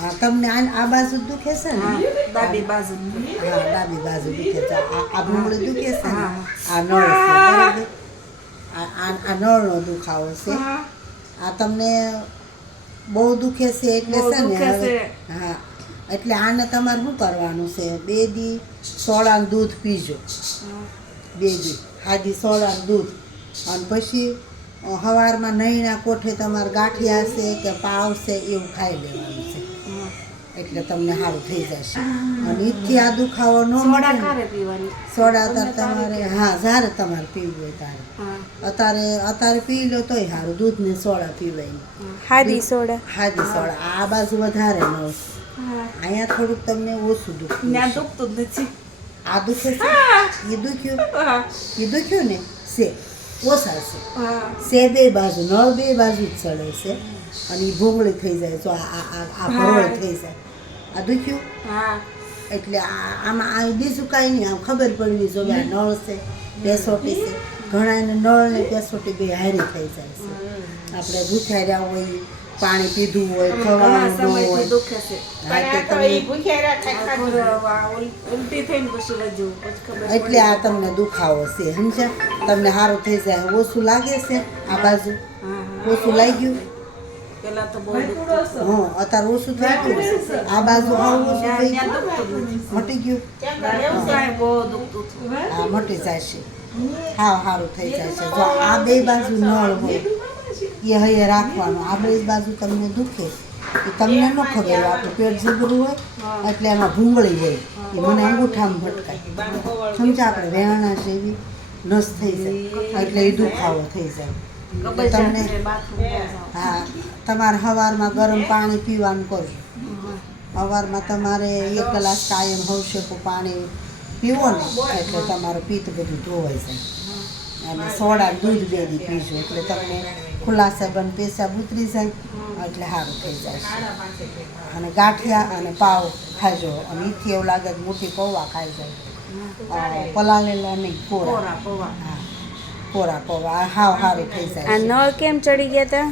હા તમને આ બાજુ દુખે છે ને? ડાબી બાજુ. હા ડાબી બાજુ દુખે છે. આ ભૂંગળી દુખે છે ને? આ નળ છે બરાબર. આ નળનો દુખાવો છે. આ તમને બહુ દુખે છે એટલે છે ને હવે હા એટલે આને તમારે શું કરવાનું છે 2 દી સોડાનું દૂધ પીજો 2 દી હાદી સોડાનું દૂધ અને પછી સવારમાં નહીંના કોઠે તમારે ગાંઠિયા છે કે પાવ છે એવું ખાઈ લેવાનું છે એટલે તમને સારું થઈ જશે અને ઈથી આ દુખાવો ન સોડા અત્યારે તમારે હા જ્યારે તમારે પીવું હોય ત્યારે અત્યારે પી લો તોય સારું દૂધ ને સોડા પીવાય હાદી સોડા આ બાજુ વધારે ન અહીંયા થોડુંક તમને ઓછું દુખતું નથી. આ દુખે છે એ દુખ્યું ને છે ઓછા છે બે બાજુ નળ બે બાજુ જ ચડે છે અને એ ભૂંગળી થઈ જાય તો આ ભરોળ થઈ જાય આ દુખ્યું એટલે આમાં આ બીજું કાંઈ નહીં આમ ખબર પડવી જોઈએ આ નળ છે પેસોટી છે ઘણા એને નળ ને પેસોટી બે હારી થઈ જાય છે આપણે ભૂખ્યા હોય પાણી પીધું હોય ખવાનું હોય એટલે આ તમને દુખાવો છે સમજ્યા તમને સારું થઈ જાય ઓછું લાગે છે આ બાજુ ઓછું લાગ્યું હા અત્યારે ઓછું થઈ ગયું આ બાજુ ઓછું થઈ ગયું મટી ગયું હા મટી જશે હા સારું થઈ જશે જો આ બે બાજુ નળ હોય એ હૈયે રાખવાનું આ બે બાજુ તમને દુખે એ તમને ન ખબર હોય આપણું પેટ જબરું હોય એટલે એમાં ભૂંગળી હોય એ મને અંગૂઠામાં ભટકાય સમજા આપણે વેહણા છે એવી નસ થઈ જાય એટલે એ દુખાવો થઈ જાય તમને હા તમારે સવારમાં ગરમ પાણી પીવાનું કરજો સવારમાં તમારે 1 ગ્લાસ કાયમ હવશેકું પાણી પીવો ને એટલે તમારું પિત્ત બધું ધોવાઈ જાય અને સોડા દૂધ 2 દી પીજો એટલે તમને ખુલાસા બંધ પેશાબ ઉતરી જાય એટલે સારું થઈ જાય અને ગાંઠિયા અને પાવ ખાજો અને ઈથી એવું લાગે કે મોટી પૌવા ખાઈ જાય પલાળેલા નહીં કોરા હા કોરા પૌવા હાવ સારું થઈ જાય આ નળ કેમ ચડી ગયા હતા?